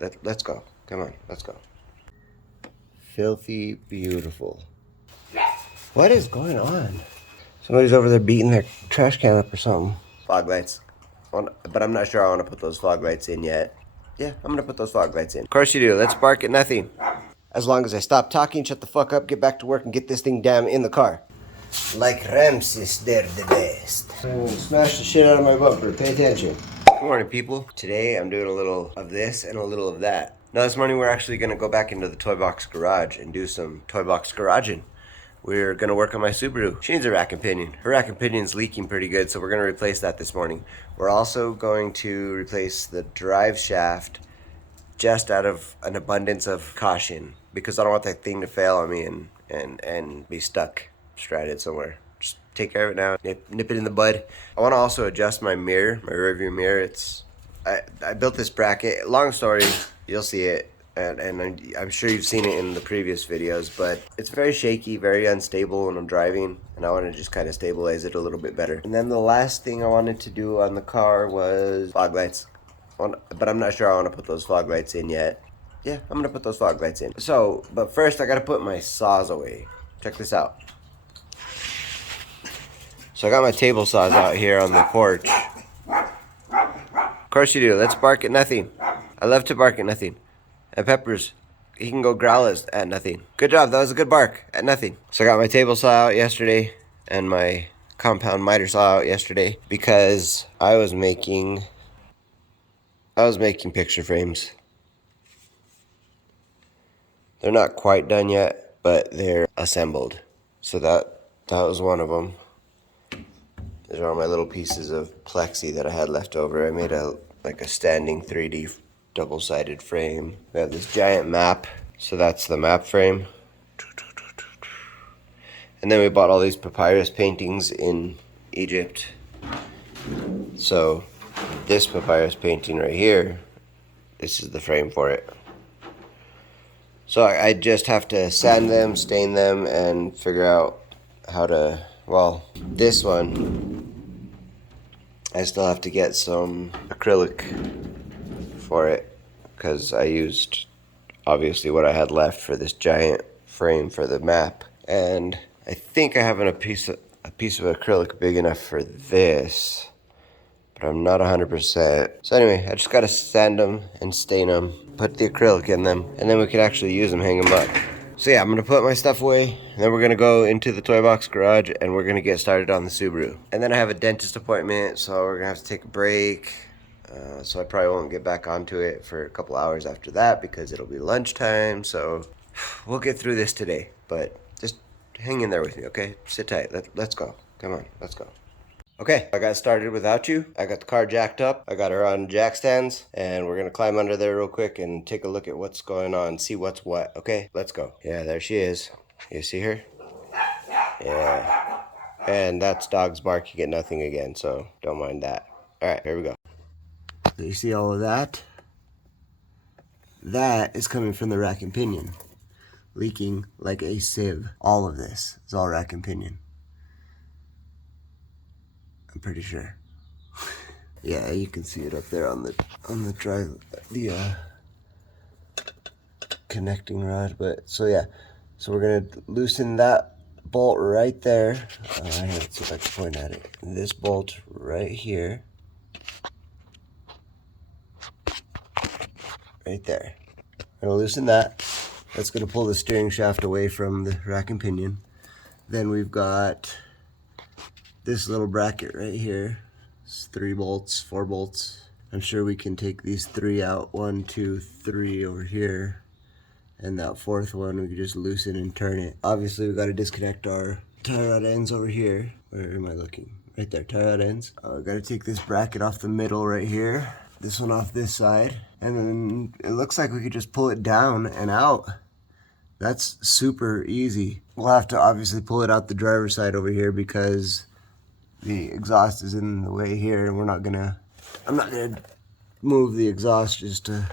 Let's go. Come on, let's go. Filthy beautiful. What is going on? Somebody's over there beating their trash can up or something. Fog lights. But I'm not sure I want to put those fog lights in yet. Yeah, I'm gonna put those fog lights in. Of course you do. Let's bark at nothing. As long as I stop talking, shut the fuck up, get back to work, and get this thing damn in the car. Like Ramses, they're the best. Smash the shit out of my bumper. Pay attention. Good morning, people. Today I'm doing a little of this and a little of that. Now this morning we're actually gonna go back into the TOY-bBOX garage and do some TOY-bBOX garaging. We're gonna work on my Subaru. She needs a Rack-and-Pinion. Her Rack-and-Pinion's leaking pretty good, so we're gonna replace that this morning. We're also going to replace the drive shaft just out of an abundance of caution, because I don't want that thing to fail on me and be stuck, stranded somewhere. Just take care of it now, nip it in the bud. I want to also adjust my mirror, my rearview mirror. I built this bracket. Long story, you'll see it, and I'm sure you've seen it in the previous videos, but it's very shaky, very unstable when I'm driving, and I want to just kind of stabilize it a little bit better. And then the last thing I wanted to do on the car was fog lights. But I'm not sure I want to put those fog lights in yet. Yeah, I'm gonna put those fog lights in. So, but first I gotta put my saws away. Check this out. So I got my table saws out here on the porch. Of course you do. Let's bark at nothing. I love to bark at nothing. And Peppers, he can go growl at nothing. Good job, that was a good bark at nothing. So I got my table saw out yesterday and my compound miter saw out yesterday because I was making picture frames. They're not quite done yet, but they're assembled. So that was one of them. These are all my little pieces of plexi that I had left over. I made like a standing 3D double-sided frame. We have this giant map, so that's the map frame. And then we bought all these papyrus paintings in Egypt. So this papyrus painting right here, this is the frame for it. So I just have to sand them, stain them, and figure out how to, well, this one, I still have to get some acrylic for it, because I used, obviously, what I had left for this giant frame for the map. And I think I have a piece of acrylic big enough for this, but I'm not 100%. So anyway, I just gotta sand them and stain them, put the acrylic in them, and then we can actually use them, hang them up. So yeah, I'm gonna put my stuff away, and then we're gonna go into the TOY-bBOX garage, and we're gonna get started on the Subaru. And then I have a dentist appointment, so we're gonna have to take a break. So I probably won't get back onto it for a couple hours after that, because it'll be lunchtime, so we'll get through this today. But just hang in there with me, okay? Sit tight, let's go. Come on, let's go. Okay, I got started without you. I got the car jacked up. I got her on jack stands, and we're gonna climb under there real quick and take a look at what's going on, see what's what. Okay, let's go. Yeah, there she is. You see her? Yeah. And that's dog's bark. You get nothing again, so don't mind that. All right, here we go. So you see all of that? That is coming from the Rack-and-Pinion, leaking like a sieve. All of this is all Rack-and-Pinion. I'm pretty sure. Yeah, you can see it up there on the connecting rod. But so yeah, so we're gonna loosen that bolt right there. I have to see if I can point at it. This bolt right here, right there. I'm gonna loosen that. That's gonna pull the steering shaft away from the Rack-and-Pinion. Then we've got this little bracket right here. It's 3 bolts, 4 bolts. I'm sure we can take these 3 out. 1, 2, 3 over here. And that 4th one we can just loosen and turn it. Obviously we got to disconnect our tie rod ends over here. Where am I looking? Right there, tie rod ends. I got to take this bracket off the middle right here. This one off this side. And then it looks like we could just pull it down and out. That's super easy. We'll have to obviously pull it out the driver's side over here because the exhaust is in the way here, and I'm not gonna move the exhaust just to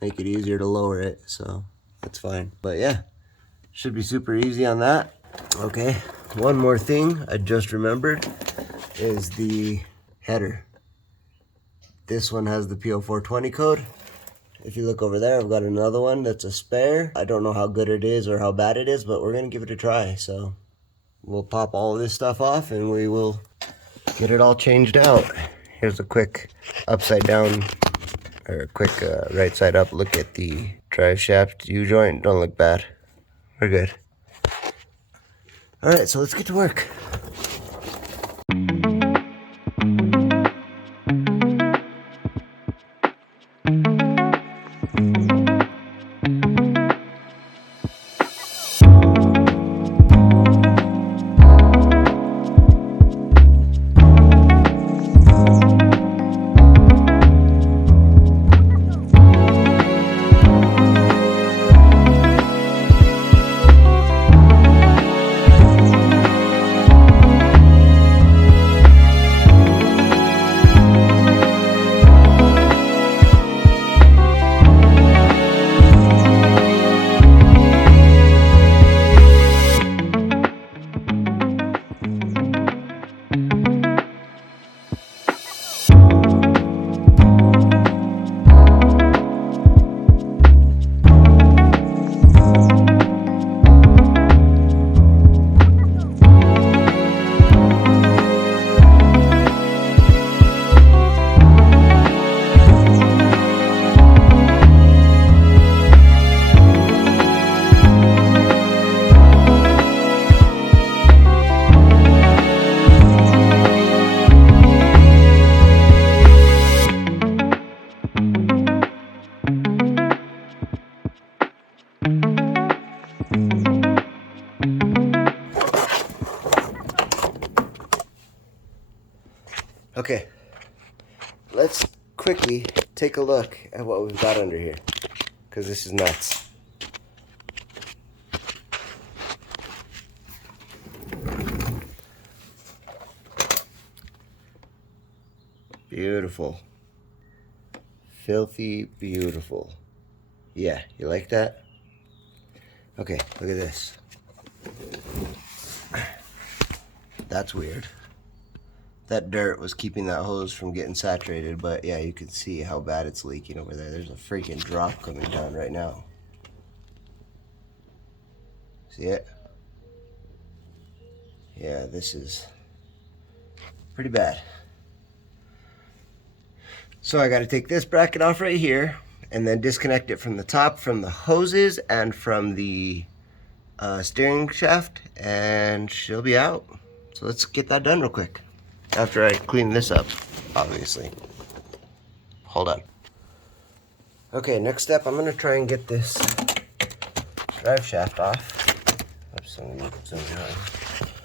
make it easier to lower it, so that's fine. But yeah, should be super easy on that. Okay, one more thing I just remembered is the header. This one has the P0420 code, if you look over there, I've got another one that's a spare. I don't know how good it is or how bad it is, but we're gonna give it a try. So we'll pop all of this stuff off and we will get it all changed out. Here's a quick upside down, or a quick right side up look at the drive shaft U-joint. Don't look bad. We're good. All right, so let's get to work. Okay, let's quickly take a look at what we've got under here, because this is nuts. Beautiful. Filthy beautiful. Yeah, you like that? Okay, look at this. That's weird. That dirt was keeping that hose from getting saturated, but yeah, you can see how bad it's leaking over there. There's a freaking drop coming down right now. See it? Yeah, this is pretty bad. So I got to take this bracket off right here and then disconnect it from the top, from the hoses, and from the steering shaft, and she'll be out. So let's get that done real quick. After I clean this up, obviously. Hold on. Okay, next step, I'm gonna try and get this drive shaft off. Oops, I'm gonna zoom in on.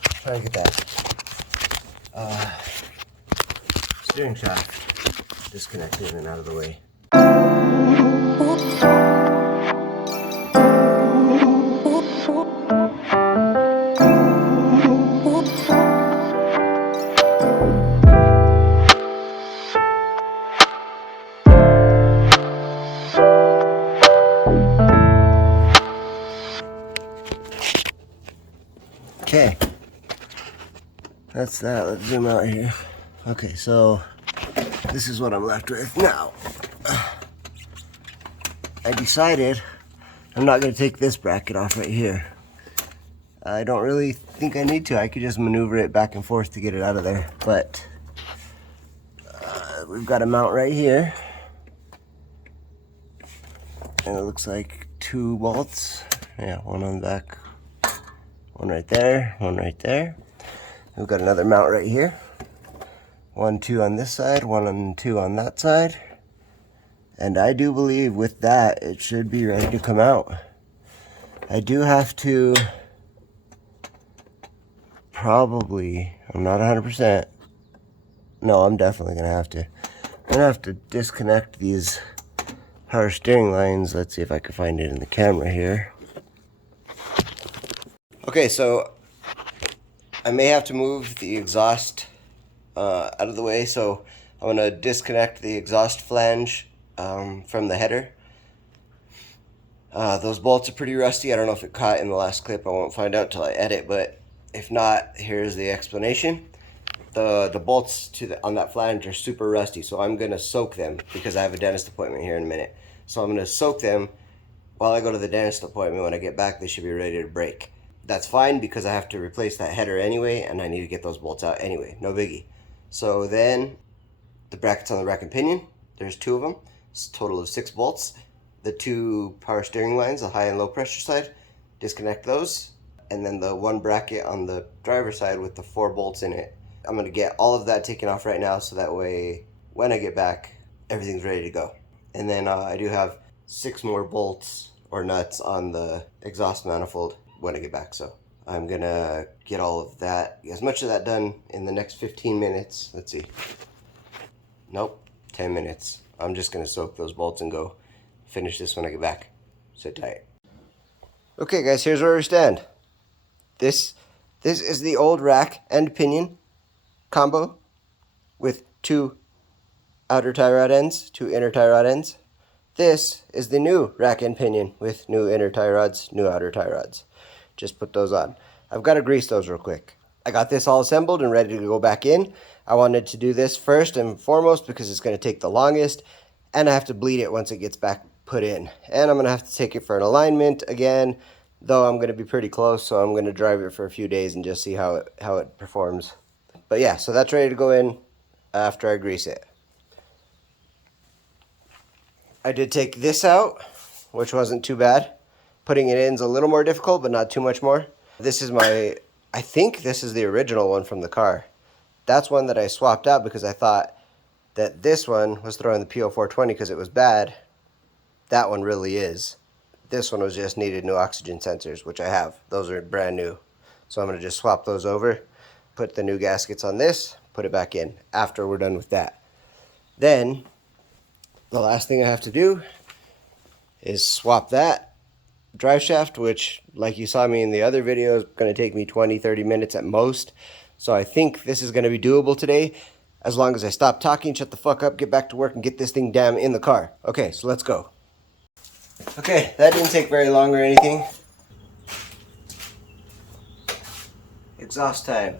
Try and get that steering shaft disconnected and out of the way. Okay, that's that. Let's zoom out here. Okay, so this is what I'm left with now. I decided I'm not going to take this bracket off right here. I don't really think I need to. I could just maneuver it back and forth to get it out of there. But we've got a mount right here. And it looks like 2 bolts. Yeah, one on the back. One right there, one right there. We've got another mount right here. 1, 2 on this side, 1 and 2 on that side. And I do believe with that, it should be ready to come out. I do have to probably, I'm not 100%. No, I'm definitely gonna have to. I'm gonna have to disconnect these power steering lines. Let's see if I can find it in the camera here. Okay, so I may have to move the exhaust out of the way, so I'm going to disconnect the exhaust flange from the header. Those bolts are pretty rusty. I don't know if it caught in the last clip. I won't find out until I edit, but if not, here's the explanation. The bolts on that flange are super rusty, so I'm going to soak them because I have a dentist appointment here in a minute. So I'm going to soak them while I go to the dentist appointment. When I get back, they should be ready to break. That's fine because I have to replace that header anyway, and I need to get those bolts out anyway. No biggie. So then the brackets on the rack and pinion, there's 2 of them. It's a total of 6 bolts. The 2 power steering lines, the high and low pressure side, disconnect those. And then the 1 bracket on the driver's side with the 4 bolts in it. I'm going to get all of that taken off right now so that way when I get back, everything's ready to go. And then I do have 6 more bolts or nuts on the exhaust manifold when I get back. So I'm going to get all of that, as much of that done in the next 15 minutes. Let's see. Nope, 10 minutes. I'm just going to soak those bolts and go finish this when I get back. Sit tight. Okay guys, here's where we stand. This is the old rack and pinion combo with 2 outer tie rod ends, 2 inner tie rod ends. This is the new rack and pinion with new inner tie rods, new outer tie rods. Just put those on. I've got to grease those real quick. I got this all assembled and ready to go back in. I wanted to do this first and foremost because it's going to take the longest, and I have to bleed it once it gets back put in. And I'm going to have to take it for an alignment again, though I'm going to be pretty close, so I'm going to drive it for a few days and just see how it performs. But yeah, so that's ready to go in after I grease it. I did take this out, which wasn't too bad. Putting it in is a little more difficult, but not too much more. This is I think this is the original one from the car. That's one that I swapped out because I thought that this one was throwing the P0420 because it was bad. That one really is. This one was just needed new oxygen sensors, which I have. Those are brand new. So I'm going to just swap those over, put the new gaskets on this, put it back in after we're done with that. Then the last thing I have to do is swap that drive shaft, which, like you saw me in the other video, is going to take me 20-30 minutes at most. So I think this is going to be doable today, as long as I stop talking, shut the fuck up, get back to work, and get this thing damn in the car. Okay, so let's go. Okay, that didn't take very long or anything. Exhaust time.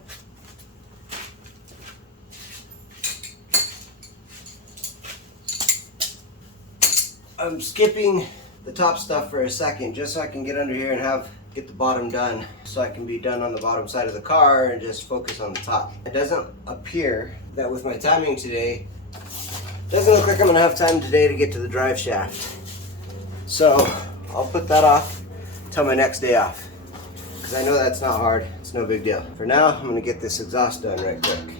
I'm skipping the top stuff for a second just so I can get under here and get the bottom done, so I can be done on the bottom side of the car and just focus on the top. It doesn't appear that with my timing today, doesn't look like I'm gonna have time today to get to the drive shaft. So I'll put that off till my next day off, because I know that's not hard. It's no big deal. For now, I'm gonna get this exhaust done right quick.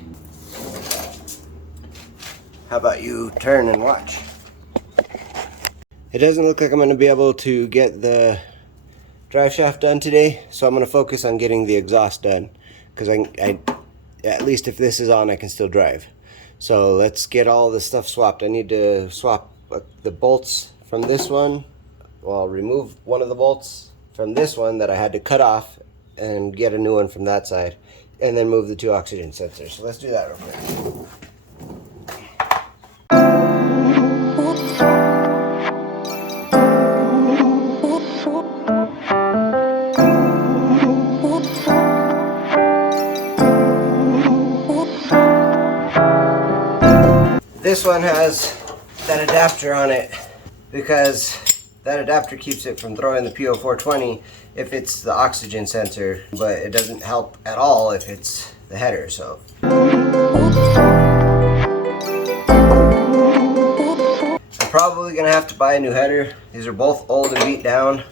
How about you turn and watch? It doesn't look like I'm going to be able to get the drive shaft done today, so I'm going to focus on getting the exhaust done, because I at least if this is on, I can still drive. So let's get all the stuff swapped. I need to swap the bolts from this one. Well, I'll remove one of the bolts from this one that I had to cut off and get a new one from that side, and then move the 2 oxygen sensors. So let's do that real quick. This one has that adapter on it because that adapter keeps it from throwing the P0420 if it's the oxygen sensor, but it doesn't help at all if it's the header. So I'm probably gonna have to buy a new header. These are both old and beat down.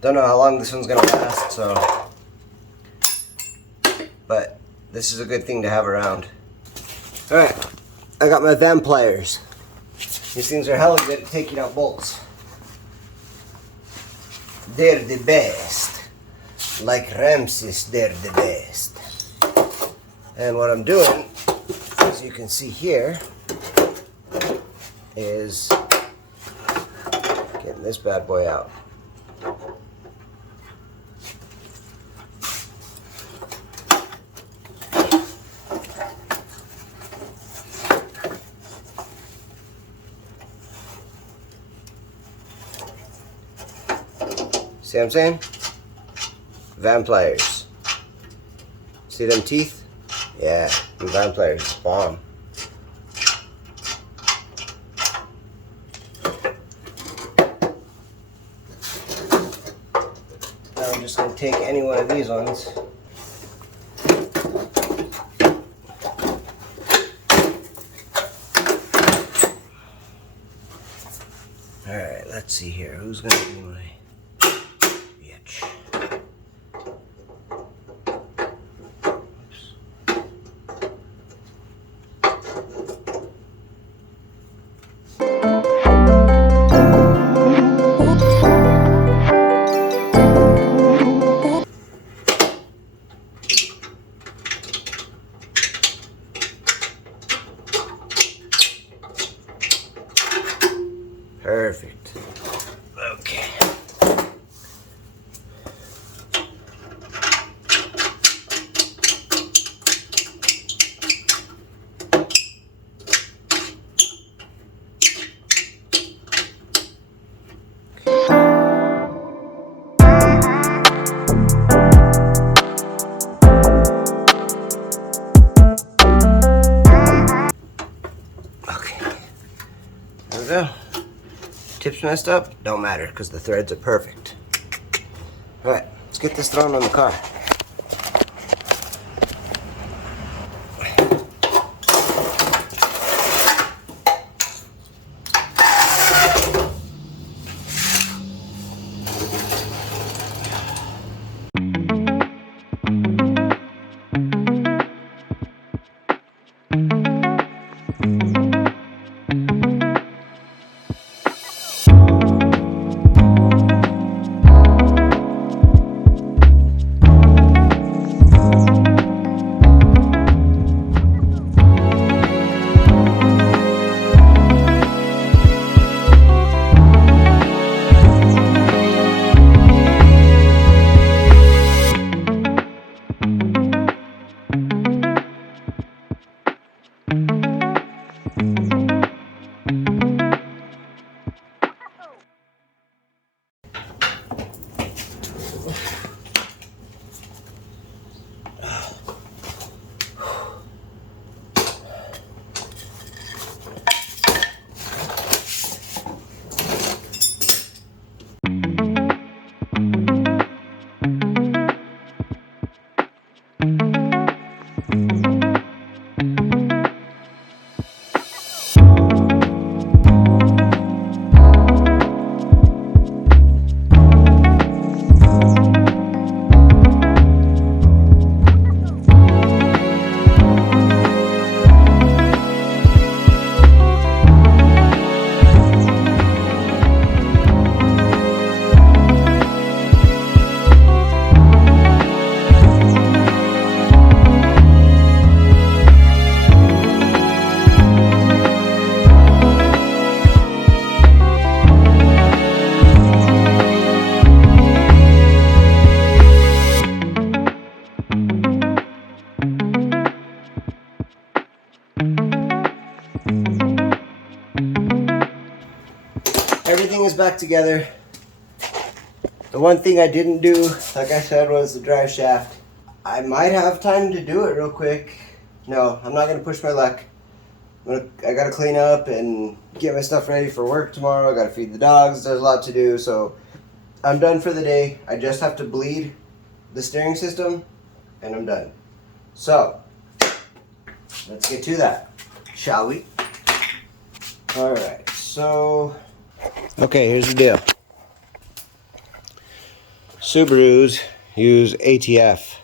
Don't know how long this one's gonna last, so, but this is a good thing to have around. Alright, I got my van pliers. These things are hella good at taking out bolts. They're the best. Like Ramses, they're the best. And what I'm doing, as you can see here, is getting this bad boy out. See what I'm saying? Van pliers. See them teeth? Yeah, the van pliers. Bomb. just going to take any one of these ones. Alright, let's see here. Who's going to be my bitch? Perfect. Okay. There we go. Tips messed up? Don't matter, because the threads are perfect. Alright, let's get this thrown on the car. Everything is back together. The one thing I didn't do, like I said, was the drive shaft. I might have time to do it real quick. No, I'm not going to push my luck. I got to clean up and get my stuff ready for work tomorrow. I got to feed the dogs. There's a lot to do, so I'm done for the day. I just have to bleed the steering system, and I'm done. So, let's get to that, shall we? Alright, so... Okay, here's the deal. Subarus use ATF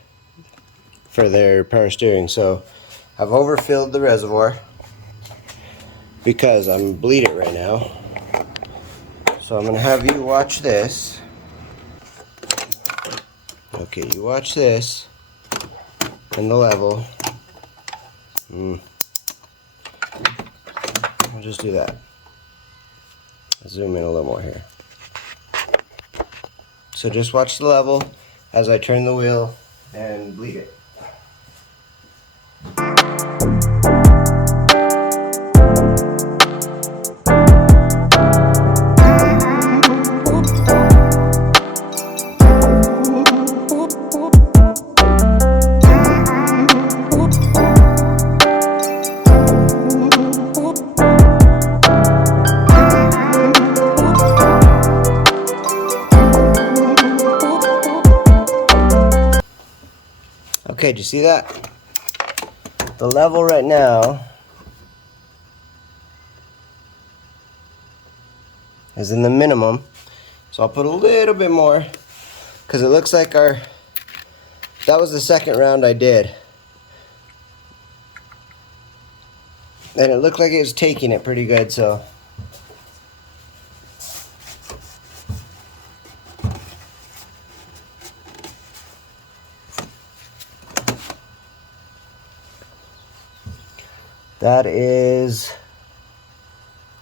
for their power steering, so I've overfilled the reservoir because I'm bleeding right now. So I'm going to have you watch this. Okay, you watch this and the level. I'll just do that. I'll zoom in a little more here. So just watch the level as I turn the wheel and bleed it. Okay, do you see that? The level right now is in the minimum, so I'll put a little bit more because it looks like that was the second round I did, and it looked like it was taking it pretty good, so that is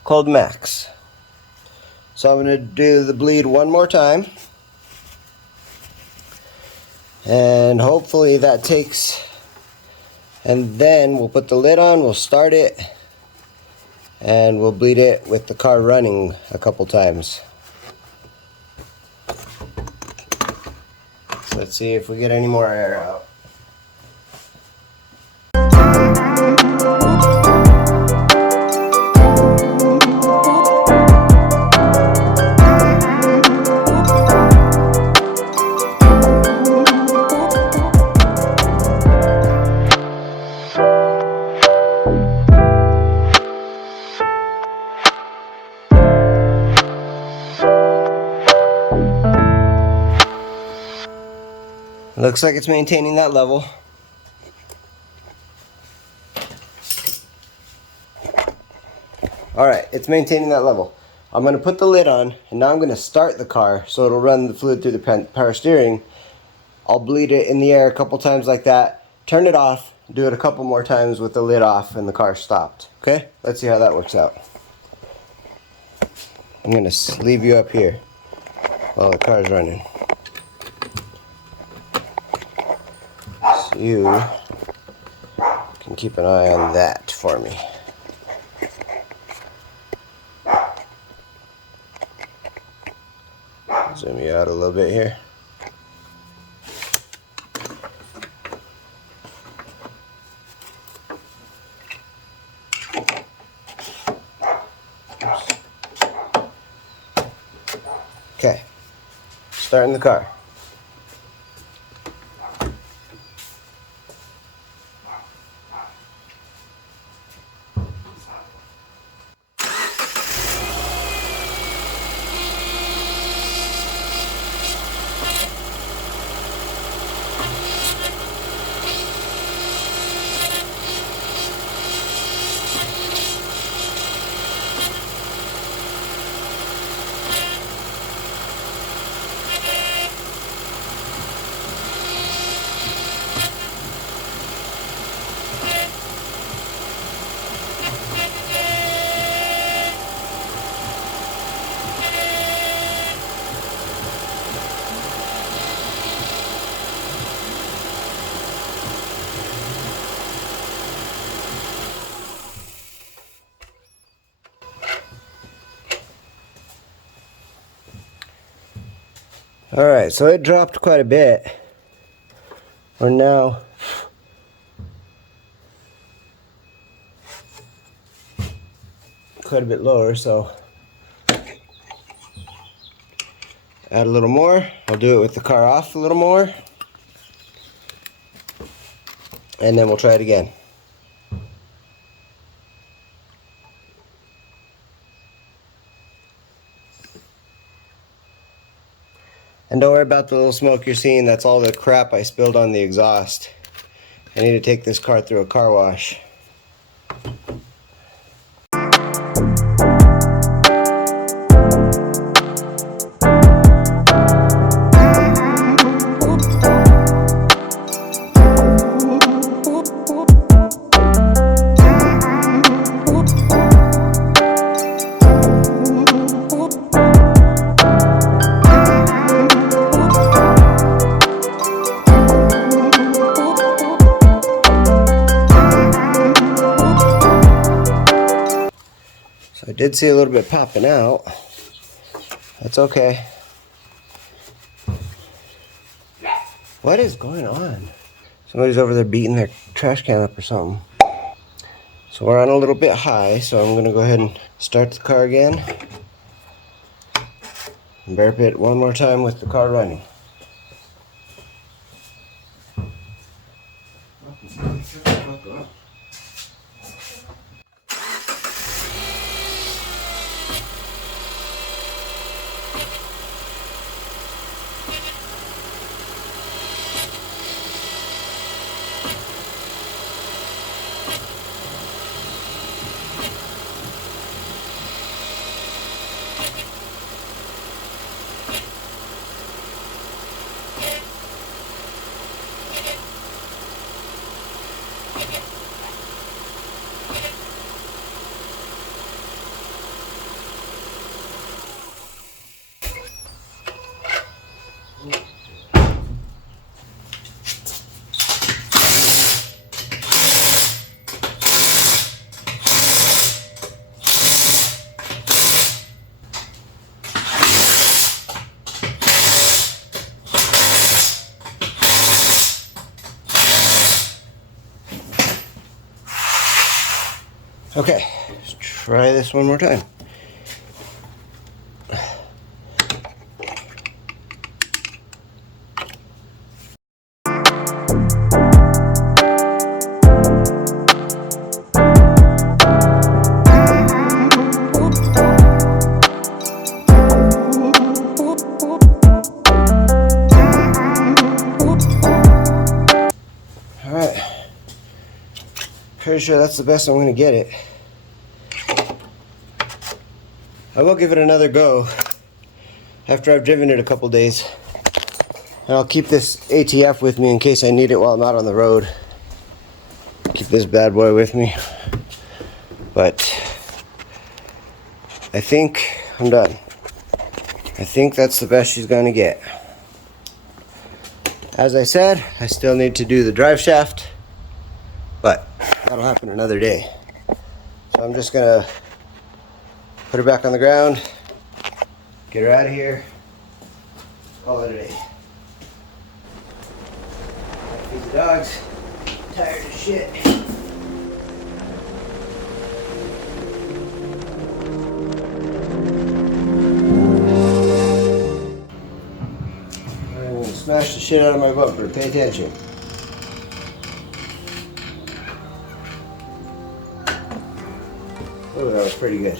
cold max. So I'm going to do the bleed one more time, and hopefully that takes, and then we'll put the lid on, we'll start it, and we'll bleed it with the car running a couple times. So let's see if we get any more air out. Looks like it's maintaining that level. Alright, it's maintaining that level. I'm going to put the lid on, and now I'm going to start the car so it'll run the fluid through the power steering. I'll bleed it in the air a couple times like that, turn it off, do it a couple more times with the lid off and the car stopped. Okay, let's see how that works out. I'm going to leave you up here while the car's running. So you can keep an eye on that for me. Zoom you out a little bit here. Okay, starting the car. Alright, so it dropped quite a bit. We're now quite a bit lower, so add a little more. I'll do it with the car off a little more, and then we'll try it again. And don't worry about the little smoke you're seeing, that's all the crap I spilled on the exhaust. I need to take this car through a car wash. I did see a little bit popping out. That's okay. What is going on? Somebody's over there beating their trash can up or something. So we're on a little bit high, so I'm gonna go ahead and start the car again. And burp it one more time with the car running. fuck up. Okay, let's try this one more time. Alright, pretty sure that's the best I'm going to get it. I will give it another go after I've driven it a couple days. And I'll keep this ATF with me in case I need it while I'm out on the road. Keep this bad boy with me. But I think I'm done. I think that's the best she's going to get. As I said, I still need to do the drive shaft, but that'll happen another day. So I'm just going to put her back on the ground, get her out of here, call it a day. Feed the dogs, tired as shit. I'm gonna smash the shit out of my bumper, pay attention. Oh, that was pretty good.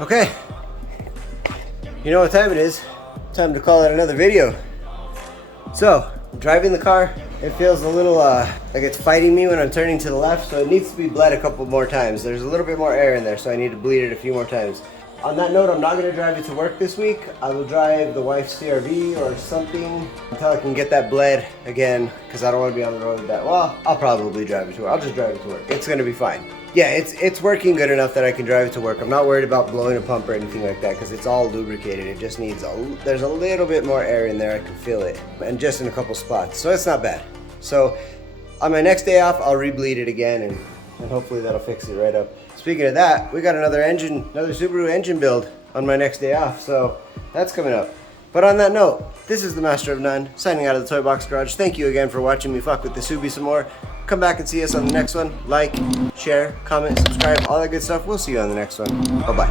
Okay, you know what time it is. Time to call it another video. So, I'm driving the car. It feels a little like it's fighting me when I'm turning to the left, so it needs to be bled a couple more times. There's a little bit more air in there, so I need to bleed it a few more times. On that note, I'm not going to drive it to work this week. I will drive the wife's CRV or something until I can get that bled again, because I don't want to be on the road with that. Well, I'll probably drive it to work. I'll just drive it to work. It's going to be fine. Yeah, it's working good enough that I can drive it to work. I'm not worried about blowing a pump or anything like that because it's all lubricated. It just needs there's a little bit more air in there. I can feel it, and just in a couple spots. So it's not bad. So on my next day off, I'll re-bleed it again, and hopefully that'll fix it right up. Speaking of that, we got another Subaru engine build on my next day off, so that's coming up. But on that note, this is the Mastr-of-none, signing out of the Toy Box Garage. Thank you again for watching me fuck with the Subi some more. Come back and see us on the next one. Like, share, comment, subscribe, all that good stuff. We'll see you on the next one. Bye-bye.